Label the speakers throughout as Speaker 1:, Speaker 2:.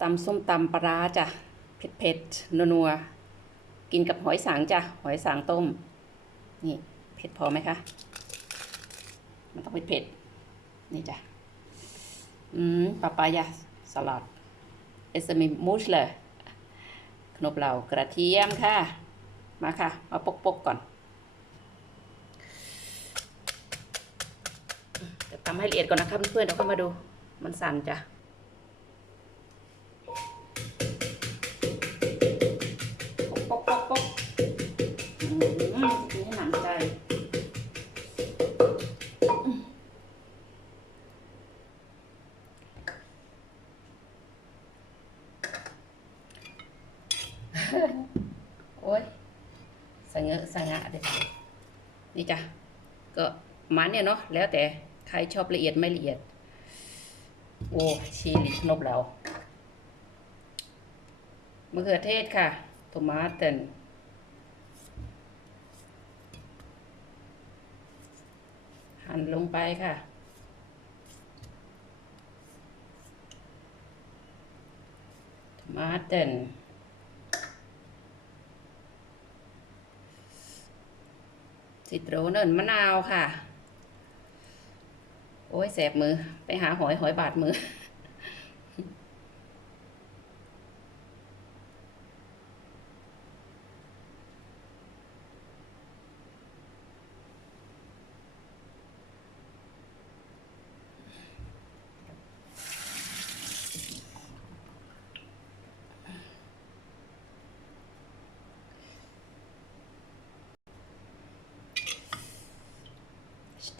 Speaker 1: ตำส้มตำปลาจ้ะเผ็ดเผ็ดนัวนัวๆกินกับหอยสังจ้ะหอยสังต้ม นี่เผ็ดพอไหมคะ มันต้องเผ็ดเผ็ดนี่จ้ะอืมปาปายาสลัดเอสมิมูชเลยขนมเหล่ากระเทียมค่ะ มาค่ะ มาปกๆกก่อนเดี๋ยวทำให้ละเอียดก่อนนะครับเพื่อนๆเดี๋ยวเข้ามาดู มันสั่นจ้ะ โอ้ยสังเงะสังงะเด็ดนี่จ้ะ ก็มันเนี่ยเนาะ แล้วแต่ใครชอบละเอียดไม่ละเอียด โอ้ชีลินบเรามะเขือเทศค่ะโทมาเตนหั่นลงไปค่ะ โทมาเตน ซิโตรเนินมะนาวค่ะ โอ้ยแสบมือ ไปหาหอยหอยบาดมือ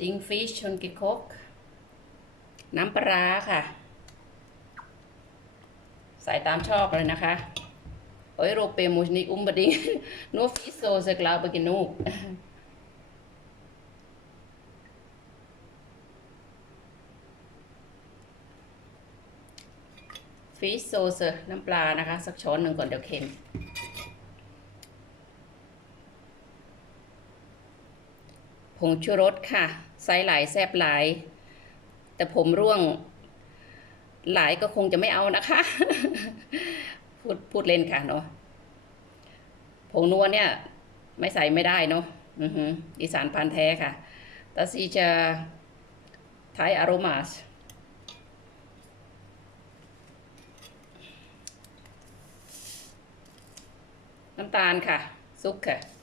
Speaker 1: ติงฟิชชนกิโคกน้ำปลาค่ะ ใส่ตามชอบเลยนะคะ Europe muss nicht unbedingt nur Fischsoße, glaube ich, genug. ฟิชโซเซน้ำปลานะคะ สักช้อนหนึ่งก่อนเดี๋ยวเค็ม ผงชูรสค่ะ ไซส์หลายแซบหลาย แต่ผมร่วง หลายก็คงจะไม่เอานะคะ พูดพูดเล่นค่ะเนาะผงนัวเนี่ย ไม่ใส่ไม่ได้เนาะอือหืออีสานพันธุ์แท้ค่ะแตาซีจะไทยอารมาสน้ำตาลค่ะ ซุกค่ะ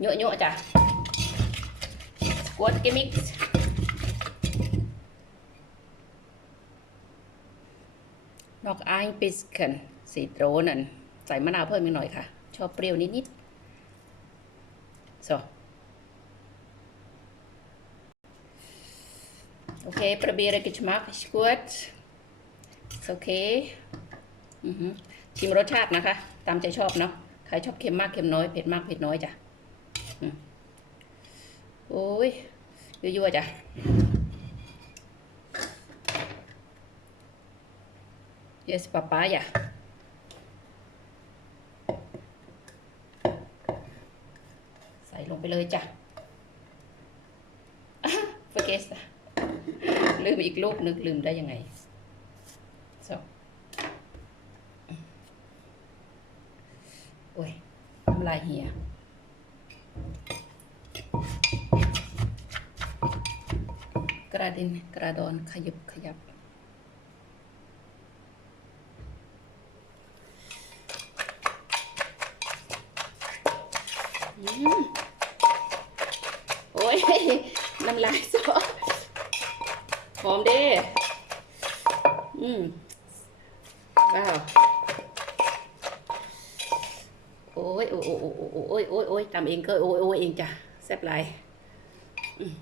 Speaker 1: เยอะๆจ้ะกวนกิมิกนอกอ้างปิสเคนสีโตรนั่นใส่มะนาวเพิ่มอีกหน่อยค่ะ ชอบเปรี้ยวนิดๆ so โอเค probieren geschmack ist gut ist okay อือหือชิมรสชาตินะคะ ตามใจชอบเนาะ ใครชอบเค็มมากเค็มน้อย เผ็ดมากเผ็ดน้อยจ้ะ โอ้ยยั่วๆจ้ะ Yes, papaya. ใส่ลงไปเลยจ้ะ f o r g e t ลืมอีกลูกนึกลืมได้ยังไง so โอ้ยน้ำลายเหีย กระดินกระดอนขยับขยับอืมโอ้ยน้ำลายสอหอมเด้อืมว้าว โอ้ยโอ้โอ้โอ้โอ้โอ้ยโอ้ยโอ้ยทำเองก็โอ้ยโอ้ยเองจ้ะแซ่บหลอืม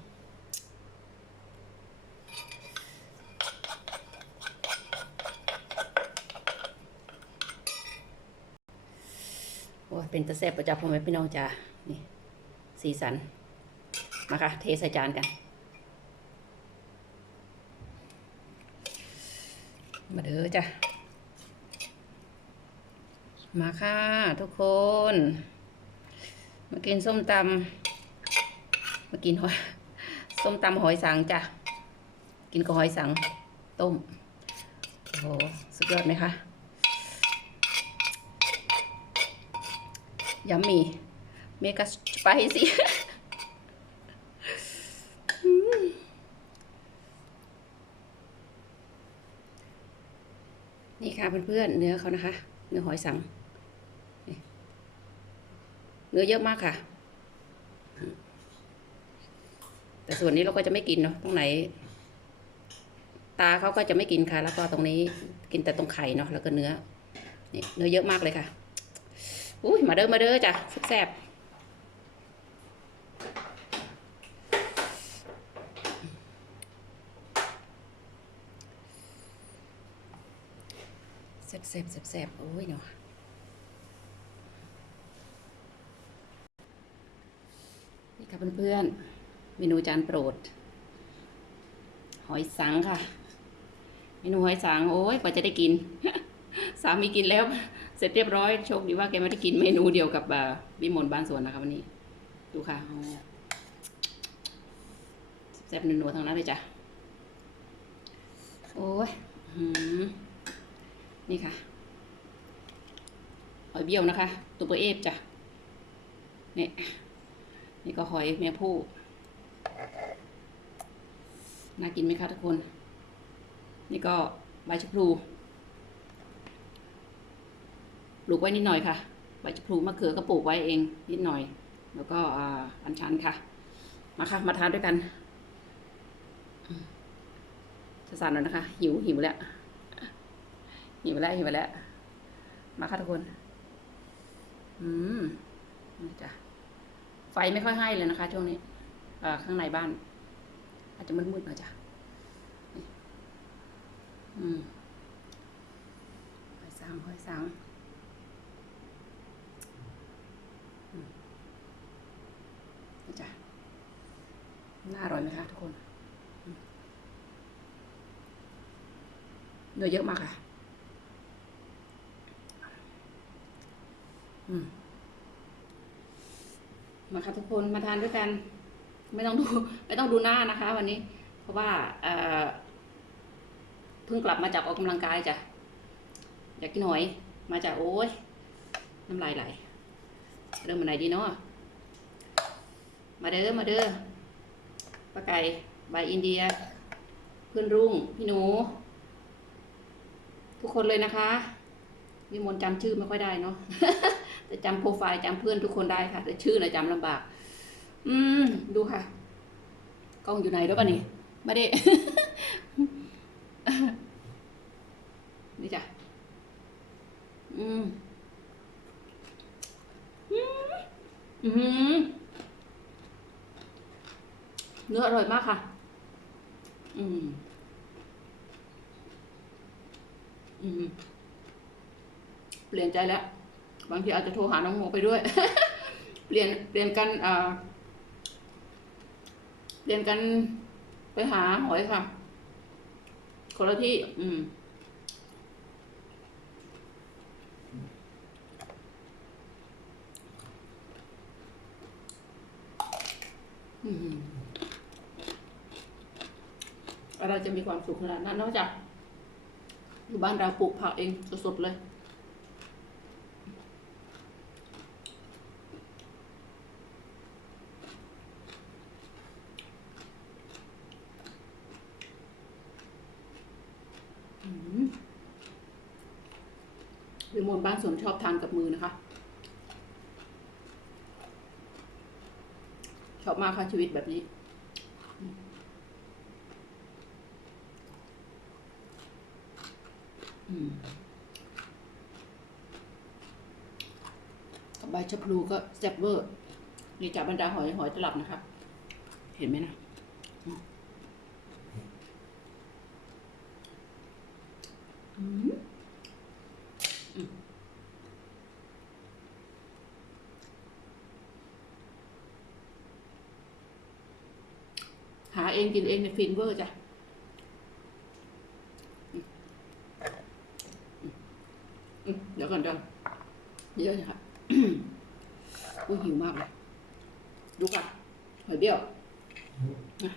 Speaker 1: โอ้ย เป็นตะแซ่บประจับพ่อแม่พี่น้องจ้านี่สีสันมาค่ะ เทใส่จานกัน มาเด้อจ้ะ มาค่ะทุกคน มากินส้มตำมากินหอยส้มตำหอยสังจ้ะ กินกับหอยสัง ต้ม โอ้โห สุดยอดไหมคะ ยัมมี่เมกาสไปซี่นี่ค่ะเพื่อนๆเนื้อเขานะคะ เนื้อหอยสัง เนื้อเยอะมากค่ะ แต่ส่วนนี้เราก็จะไม่กินเนาะตรงไหน ตาเขาก็จะไม่กินค่ะ แล้วก็ตรงนี้กินแต่ตรงไข่เนาะแล้วก็เนื้อนี่เนื้อเยอะมากเลยค่ะ อุ้ยมาเด้อมาเด้อจ้ะแซ่บแซ่บแซ่บแซ่บแซ่บโอ้ยเนาะนี่ค่ะเพื่อนๆเมนูจานโปรด หอยสังค่ะ เมนูหอยสังโอ้ยกว่าจะได้กิน สามีกินแล้ว เสร็จเรียบร้อยโชคดีว่าแกไม่ได้กินเมนูเดียวกับวิมลบ้านสวนนะคะวันนี้ ดูค่ะแซ่บนัวๆทั้งนั้นเลยจ้ะ โอ้ยนี่ค่ะหอยเบี้ยวนะคะ ตัวเปอร์เอฟจ้ะนี่นี่ก็หอยแมงผู้น่ากินไหมคะทุกคน นี่ก็ใบชะพลู ปลูกไว้นิดหน่อยค่ะใบชะพลูมะเขือก็ปลูกไว้เองนิดหน่อย แล้วก็อัญชันค่ะ มาค่ะ มาทานด้วยกันจะสั่นแล้วนะคะ หิวหิวแล้วหิวแล้วหิวแล้ว มาค่ะทุกคน อืมนี่จ้ะไฟไม่ค่อยให้เลยนะคะ ช่วงนี้ข้างในบ้าน อาจจะมืดๆหน่อยจ้ะอืมหอยสังหอยสังอืมนี่จ้ะ น่าอร่อยไหมคะทุกคนเนื้อเยอะมากค่ะ อืมมาค่ะทุกคนมาทานด้วยกัน ไม่ต้องดูไม่ต้องดูหน้านะคะ วันนี้ เพราะว่าเเพิ่งกลับมาจากออกกำลังกายจ้ะอยากกินหอย มาจากโอ้ยน้ำลายไหลเริ่มมาไหนดีเนาะมาเด้อมาเด้อ ป้าไก่บายอินเดียเพื่อนรุ่ง พี่หนู ทุกคนเลยนะคะวิมลจำชื่อไม่ค่อยได้เนาะแต่จำโปรไฟล์จำเพื่อนทุกคนได้ค่ะ แต่ชื่อนะจำลำบาก อืม ดูค่ะ กล้องอยู่ไหนด้วยป่ะนี่ไม่ได้ นี่จ้ะ อืม อืมอืม เนื้ออร่อยมากค่ะ อืม อืม เปลี่ยนใจแล้ว บางทีอาจจะโทรหาน้องโมไปด้วย เปลี่ยน เปลี่ยนกันอ่าเปลี่ยนกันไปหาหอยค่ะ คนละที่ อืม อืมอะไรจะมีความ สุขขนาดนั้นนอกจากอยู่บ้านเราปลูกผักเองสดๆเลยอืมวิมลบ้านสวนชอบทานกับมือนะคะ ชอบมากค่ะชีวิตแบบนี้ อืม กับใบชะพลูก็แซ่บเวอร์ นี่จากบรรดาหอยหอยตลับนะครับ เห็นไหมนะอืมหาเองกินเองในฟินเวอร์จ้ะ อืมเดี๋ยวก่อนเดี๋ยวเยอะนะครับ อุ้ยหิวมากเลยดูค่ะหอยเบี้ยวนะ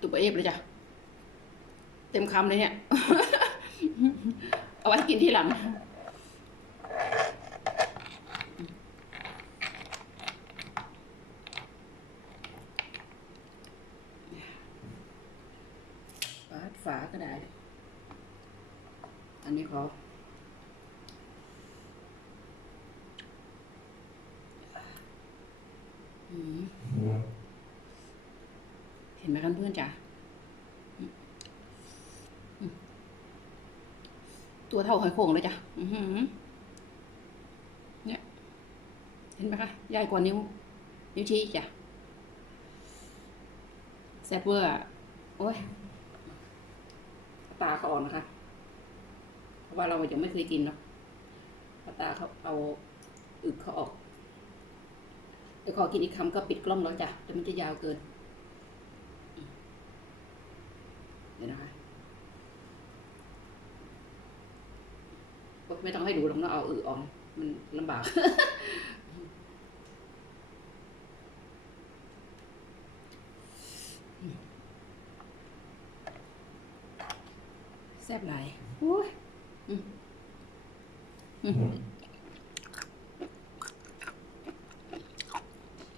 Speaker 1: ตุบะ เอฟเลยจ้ะเต็มคำเลยเนี่ย เอาไว้กินที่หลัง ฝาฝาก็ได้ อันนี้ขออืมเห็นไหมกันเพื่อนจ๋าอืมอืม ตัวเท่าหอยโข่งเลยจ้ะเนี่ยเห็นไหมคะใหญ่กว่านิ้ว นิ้วชี้จ้ะแซ่บเวอร์อะโอ้ยตาเขาออกนะคะเพราะว่าเรายังไม่เคยกินเนาะตาเขาเอาอึกเขาออกเดี๋ยวขอกินอีกคำก็ปิดกล้องแล้วจ้ะแต่มันจะยาวเกิน เดี๋ยวนะคะ ไม่ต้องให้ดูหรอกเนาะเอาอึออกมันลำบากแซ่บหลายโอ้ยอืมอืม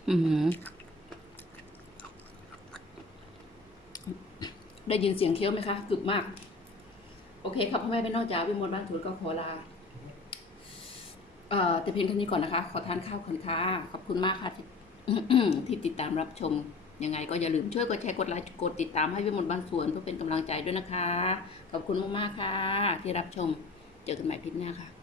Speaker 1: อืมได้ยินเสียงเคี้ยวไหมคะกรึบมาก โอเคครับพ่อแม่ไปนอกจาวิมลบ้านถุนก็ขอลาเอ่อแต่เพียงเท่านี้ก่อนนะคะ ขอทานข้าวขอนค้าขอบคุณมากค่ะที่ที่ติดตามรับชม ยังไงก็อย่าลืมช่วยกดแชร์กดไลค์กดติดตามให้วิมลบ้านสวนเพื่อเป็นกำลังใจด้วยนะคะ ขอบคุณมากๆค่ะ ที่รับชม เจอกันใหม่คลิปหน้าค่ะ